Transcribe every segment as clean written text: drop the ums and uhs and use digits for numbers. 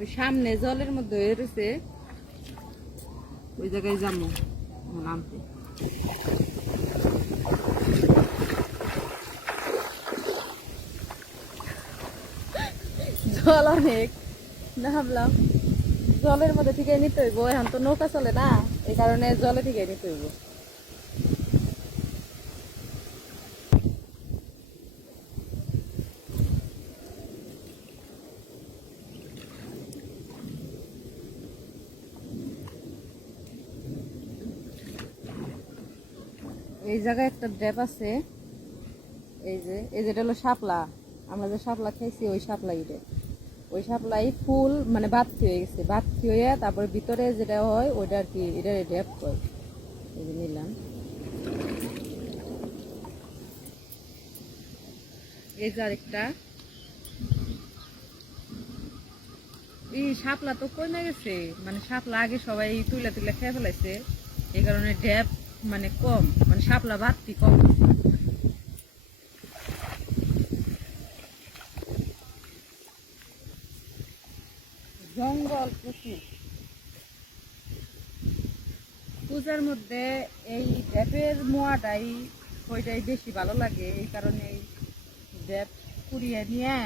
ওই সামনে জলের মধ্যে হয়ে রয়েছে, ওই জায়গায় যাবো নামতে। জল অনেক, নামলাম জলের মধ্যে থেকে নিতে হইব। এখন তো নৌকা চলে না, এই কারণে জলে থেকে নিতে হইব। এই জায়গায় একটা ড্যাপ আছে, এই যেটা হলো শাপলা। আমরা যে শাপলা খাইছি ওই শাপলাই এটা, ওই শাপলাই ফুল মানে বাতি হয়ে গেছে, বাতি হয়ে তারপরে ভিতরে যেটা হয় ওইটা আর কি, এটা ড্যাপ হয়। এই যে নিলাম। এই যে আরেকটা, এই শাপলা তো কমে গেছে, মানে শাপলা আগে সবাই তুলে তুলে খেয়ে ফেলাইছে, এই কারণে ড্যাপ মানে কম, মানে শাপলা বাড়তি কম। জঙ্গল প্রচুর। পূজার মধ্যে এই ড্যাপের মোয়াটাই ওইটাই বেশি ভালো লাগে, এই কারণে এই ড্যাপ কুড়িয়ে নিয়ে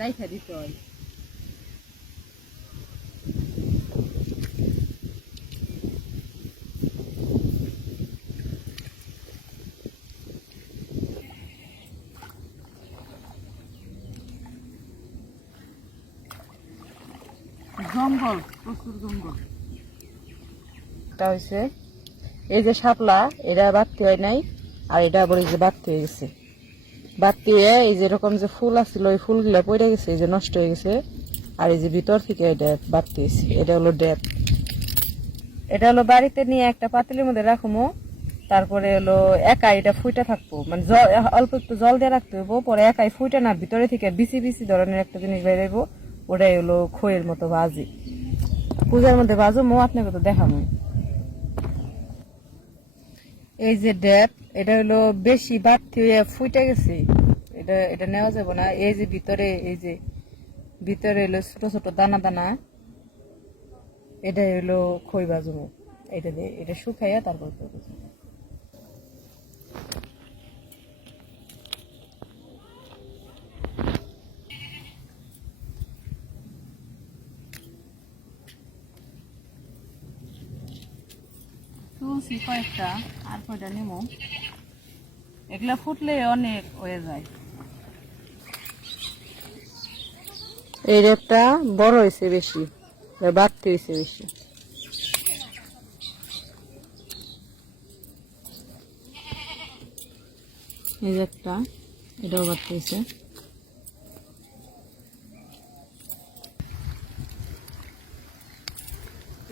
রাইখা দিতে হয়। জঙ্গল, প্রচুর জঙ্গল। এটা হয়েছে এই যে শাপলা, এটা বাড়তি হয় নাই, আর এটা আবার এই যে বাড়তি হয়ে গেছে। বাড়তি হয়ে এই যে এরকম যে ফুল আসছিল ওই ফুলগুলা পড়ে গেছে, এই যে নষ্ট হয়ে গেছে। আর এই যে ভিতর থেকে এটা বাড়তি হয়েছে, এটা হলো ড্যাপ। এটা হলো বাড়িতে নিয়ে একটা পাতিলের মধ্যে রাখবো, তারপরে হলো একাই এটা ফুইটা থাকবো, মানে অল্প একটু জল দিয়ে রাখতে হইব, পরে একাই ফুইটা না ভিতরে থেকে বিচি বিচি ধরনের একটা জিনিস বেরোইব, ওটাই হলো খইয়ের মতো ভাজি। পূজার মধ্যে ভাজবো, আপনাকে তো দেখাবো। এই যে ড্যাপ, এটা হলো বেশি বাড়তি হয়ে ফুইটা গেছে, এটা এটা নেওয়া যাবে না। এই যে ভিতরে, এই যে ভিতরে হলো ছোট ছোট দানা দানা, এটা হলো খই ভাজবো। এটা দিয়ে এটা শুকাইয়া তারপর করবো। তুলসী কয়েকটা, আর কয়টা নিমো, এগুলা ফুটলে অনেক হয়ে যায়। এই রেপটা বড় হয়েছে বেশি, বাড়তি হয়েছে বেশি। এই যে একটা, এটাও বাড়তি হয়েছে।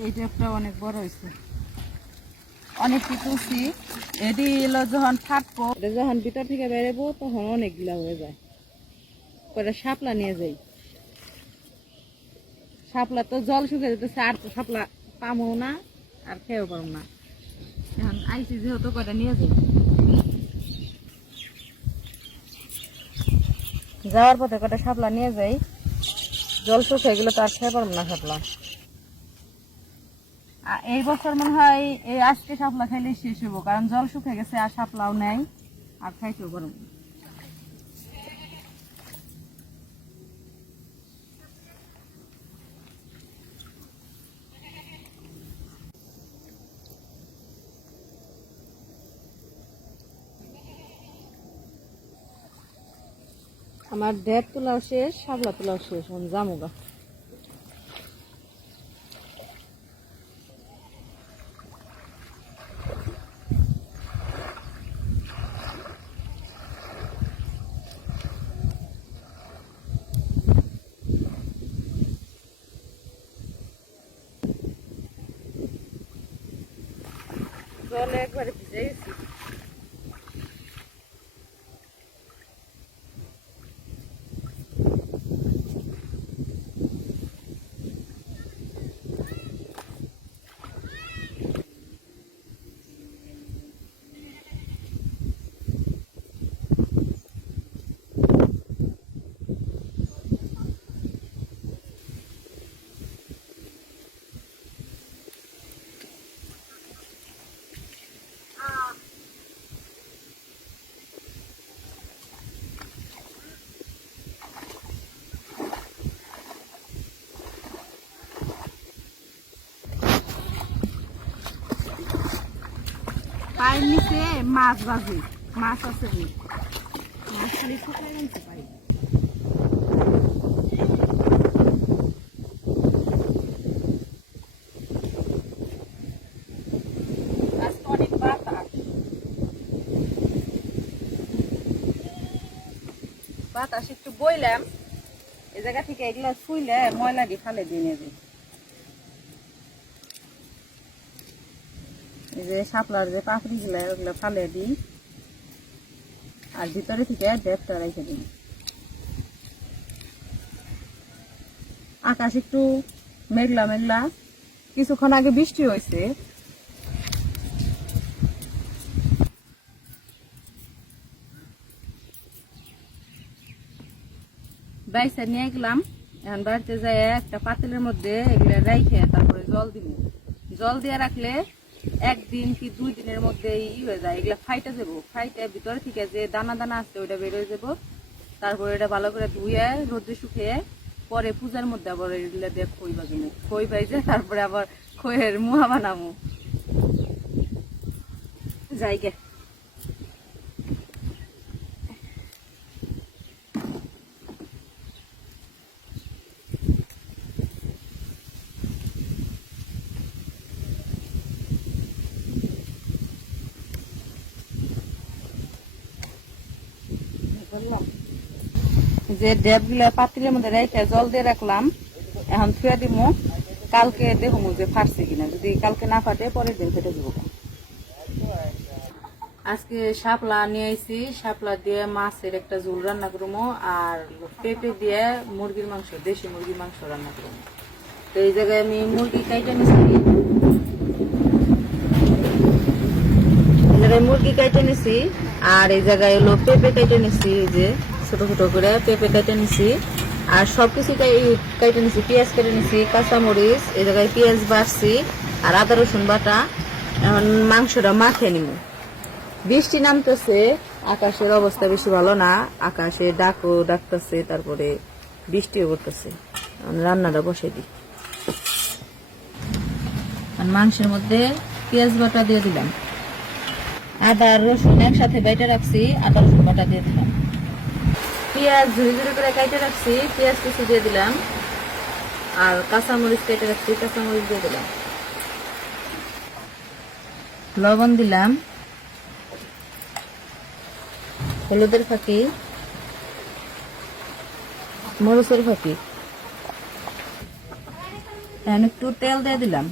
এই রেপটা অনেক বড় হয়েছে, অনেক তুলসী। এটি এলো যখন ফাটবো, এটা যখন ভিতর থেকে বেরোবো তখন অনেকগুলা হয়ে যায়। কয়টা শাপলা নিয়ে যাই, শাপলা তো জল শুকিয়ে যেতেছে, আর তো শাপলা পামো না, আর খেয়েও পারবো না। এখন আইসি যেহেতু কয়টা নিয়ে যাই, যাওয়ার পথে কয়টা শাপলা নিয়ে যাই, জল শুকিয়ে এগুলো তো আর খেয়ে পারবো না শাপলা। এই বছর মনে হয় এই আজকে শাপলা খাইলে শেষ হবো, কারণ জল শুকিয়ে গেছে, আর শাপলাও নেই, আর খাইতেও পারবো না। আমার ড্যাপ তোলাও শেষ, শাপলা তোলাও শেষ, আমি জামুগা। জলে একবারে ভিজে গেছি। পায়ের নিচে মাছ ভাজি, মাছ আছে মাছ খালি শুকাই আনতে পারি। অনেক বাতাস একটু বইলাম, এই জায়গা থেকে এগুলা শুইলে ময়লা দিয়ে ফালে দিয়ে নেবে। এই যে শাপলার যে পাপড়ি গুলা ওগুলো ফালে দিই, আর ভিতরে থেকে ডেপটা রেখে দিই। আকাশ একটু মেঘলা মেঘলা, কিছুক্ষণ আগে বৃষ্টি হয়েছে। বাইসা নিয়ে গেলাম, এখন বাড়িতে যাই একটা পাতিলের মধ্যে এগুলো রাইখে তারপরে জল দিব। জল দিয়ে রাখলে একদিন কি 2 দিনের মধ্যে হয়ে যায়, এগুলা ফাইটে যাবো। ফাইটে ভিতরে থেকে যে দানা দানা আছে ওইটা বের হয়ে যাবো। তারপরে এটা ভালো করে ধুয়ে রোদে শুকিয়ে পরে পূজার মধ্যে আবার এগুলা দিয়ে খই বাজবো। খই বাইজে তারপরে আবার খইয়ের মুহা বানাবো। যাইগে যে ডেব গুলা পাতিলের মধ্যে রেখে জল দিয়ে রাখলাম, এখন থুয়ে দিব। কালকে দেখবো যে ফাটছে কিনা, যদি কালকে না ফাটে পরের দিন ফেটে দিব। আজকে শাপলা নিয়ে আইছি, শাপলা দিয়ে মাছের একটা ঝোল রান্না করবো, আর পেঁপে দিয়ে মুরগির মাংস, দেশি মুরগির মাংস রান্না করবো। তো এই জায়গায় আমি মুরগি কাইটে নিচ্ছি, মুরগি কাইটে নিছি। আর এই জায়গায় হলো পেঁপে কাইটে নিছি, এই যে ছোট ছোট করে পেঁপে কেটে নিছি। আর সবকিছু কেটে নিছি, পেঁয়াজ কেটে নিছি, কাঁচামরিচ, এই জায়গায় পেঁয়াজ বাড়ছি আর আদা রসুন বাটা। এখন মাংসটা মাখিয়ে নিব। বৃষ্টি নামতেছে, আকাশের অবস্থা বেশি ভালো না, আকাশে ডাকও ডাকতেছে, তারপরে বৃষ্টিও পড়তেছে। রান্নাটা বসে দিই। মাংসের মধ্যে পেঁয়াজ বাটা দিয়ে দিলাম, আদা রসুন একসাথে বেটে রাখছি, আদা রসুন বাটা দিয়ে দিলাম। পেঁয়াজ ঝুড়ি ঝুড়ি করে কেটে রাখছি, পেঁয়াজ কিছু দিয়ে দিলাম। আর কাঁচামরিচ কেটে রাখছি, কাঁচামরিচ দিয়ে দিলাম। লবণ দিলাম, হলুদের ফাঁকি, মরিচের ফাঁকি, একটু তেল দিয়ে দিলাম।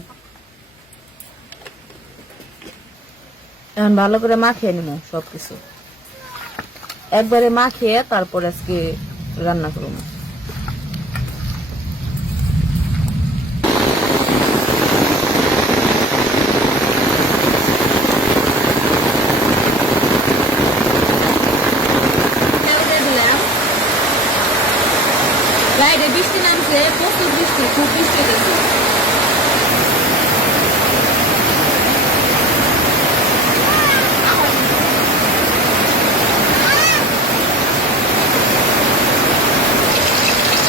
এখন ভালো করে মাখিয়ে নিব সবকিছু, একবারে মাখিয়ে তারপর আজকে রান্না করব। বাইরে বৃষ্টি নামছে, প্রচুর বৃষ্টি, খুব বৃষ্টি হয়েছে।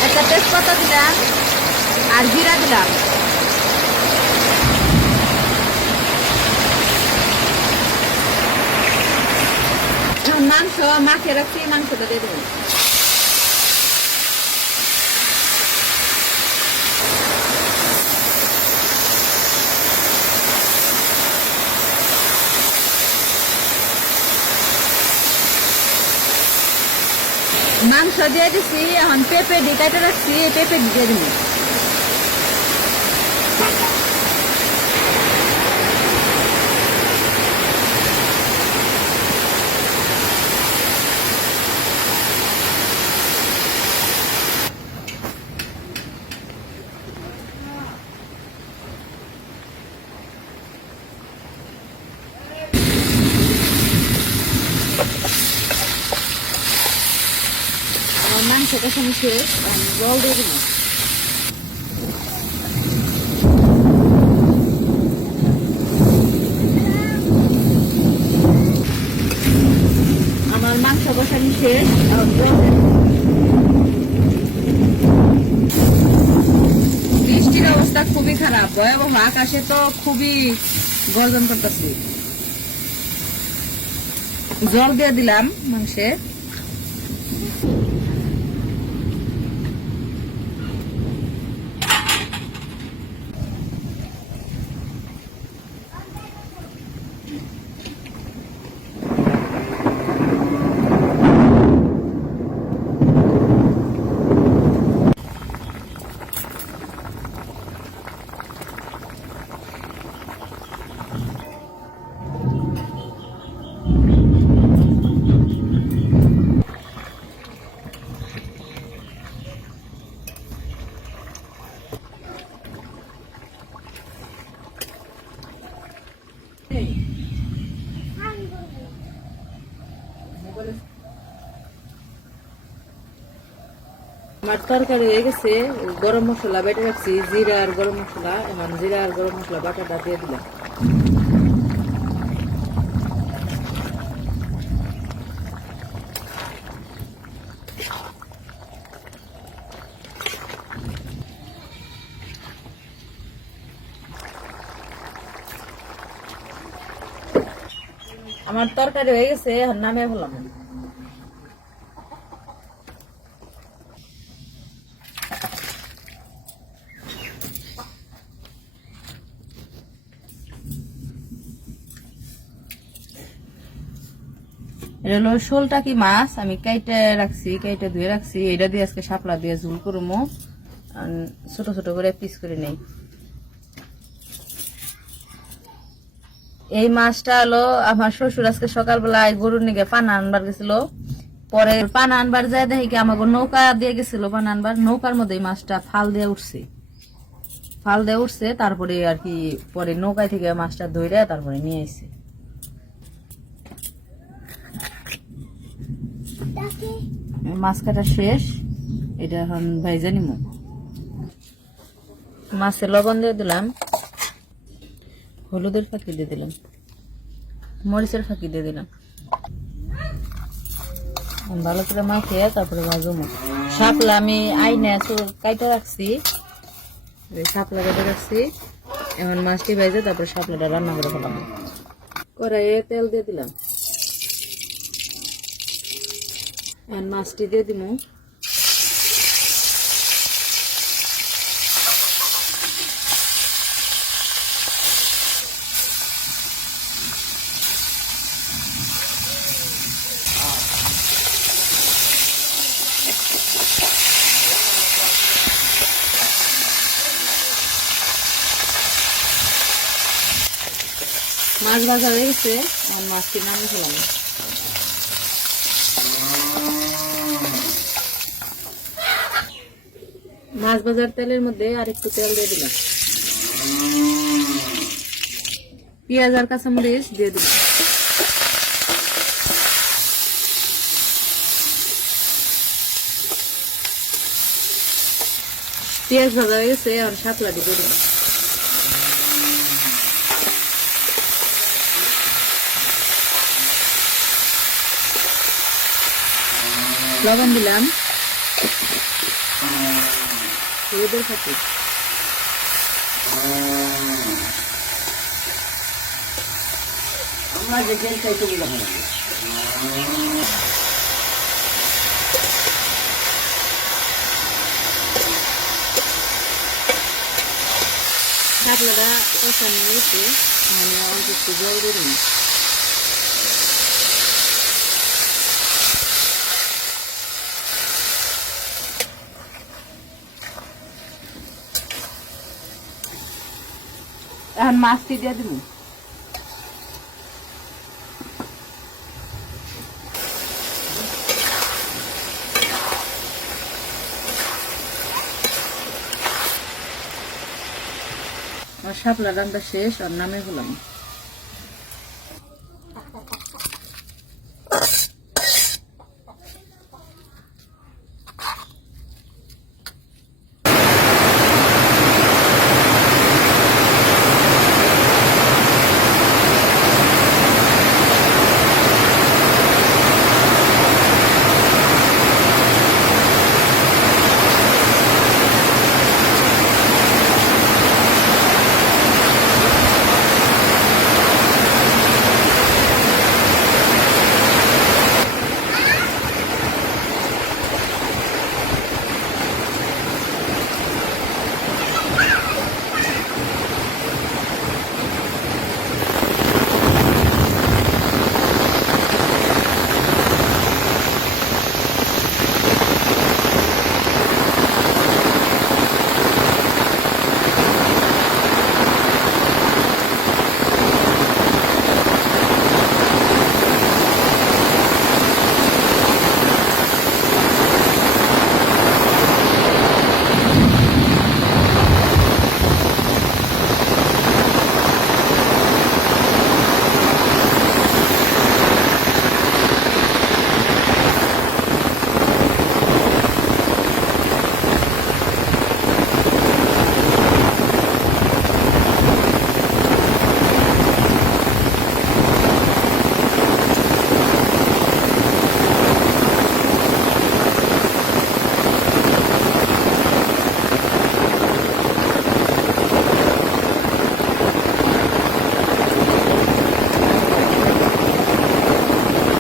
একটা তেজপাতা দিলাম আর জিরা দিলাম। মাংস মাখিয়ে রাখছি, মাংসটা দিয়ে দেবো। মাংস দিয়ে দিচ্ছি, এখন পেঁপে দিয়ে কেটে রাখছি, পেঁপে দিয়ে দিব। মাংস কষানো শেষ, জল দিয়ে দিলাম। আমার মাংস কষানো শেষ, বৃষ্টির অবস্থা খুবই খারাপ, ভয়াবহ। আকাশে তো খুবই গর্জন করতেছে। জল দিয়ে দিলাম মাংসে। আমার তরকারি হয়ে গেছে, গরম মশলা বেটে রাখছি, জিরা আর গরম মশলা। এখন জিরা আর গরম মশলা বাটাটা দিয়ে দিলাম। আমার তরকারি হয়ে গেছে, এখন নামিয়ে ফেলাম। এটা হলো শোলটাকি মাছ, আমি কেটে রাখছি, কেটে ধুয়ে রাখছি। এটা দিয়ে আজকে শাপলা দিয়ে ঝুল করবো, ছোট ছোট করে পিস করে নেই। এই মাছটা হলো আমার শ্বশুর আজকে সকালবেলায় গরুর নিগে পানা আনবার গেছিল। পরে পানা আনবার যায় দেখি কি আমাকে নৌকা দিয়ে গেছিল পানা আনবার, নৌকার মধ্যে এই মাছটা ফাল দিয়ে উঠছে। তারপরে আর কি পরে নৌকায় থেকে মাছটা ধরে তারপরে নিয়ে আসছে। মাছ কাটা শেষ, এটা এখন ভাইজা নিমু। মাছে লবণ দিয়ে দিলাম, হলুদের ফাঁকি দিয়ে দিলাম, মরিচের ফাঁকি দিয়ে দিলাম। ভালো করে মাখিয়ে তারপরে ভাজবো। শাপলা আমি আইনে কাইটা রাখছি, শাপলা কেটে রাখছি। এখন মাছটি ভেজে তারপরে শাপলাটা রান্না করে ফেলাম। কড়াইয়ে তেল দিয়ে দিলাম, এখন মাছটি দিয়ে দিব। মাছ ভাজা হয়ে গেছে, এখন মাছটি নামিয়ে ফেলাম। মাছ ভাজার তেলের মধ্যে আর একটু তেল দিয়ে দিলাম, পেঁয়াজ আর কাঁচামরিচ দিয়ে দিলাম। পেঁয়াজ ভাজা হয়ে গেছে, আর শাপলা দিয়ে দিলাম। লবণ দিলাম, হলুদের ফাঁকি, আমরা যে তেল খাইতে দিলাম। শাপলাটা কষানো হয়েছে, মানে অল্প একটু জল দিয়ে দিন। এখন মাছটি দিয়ে দিব। শাপলা রান্না শেষ, আর নামে ফেলাম।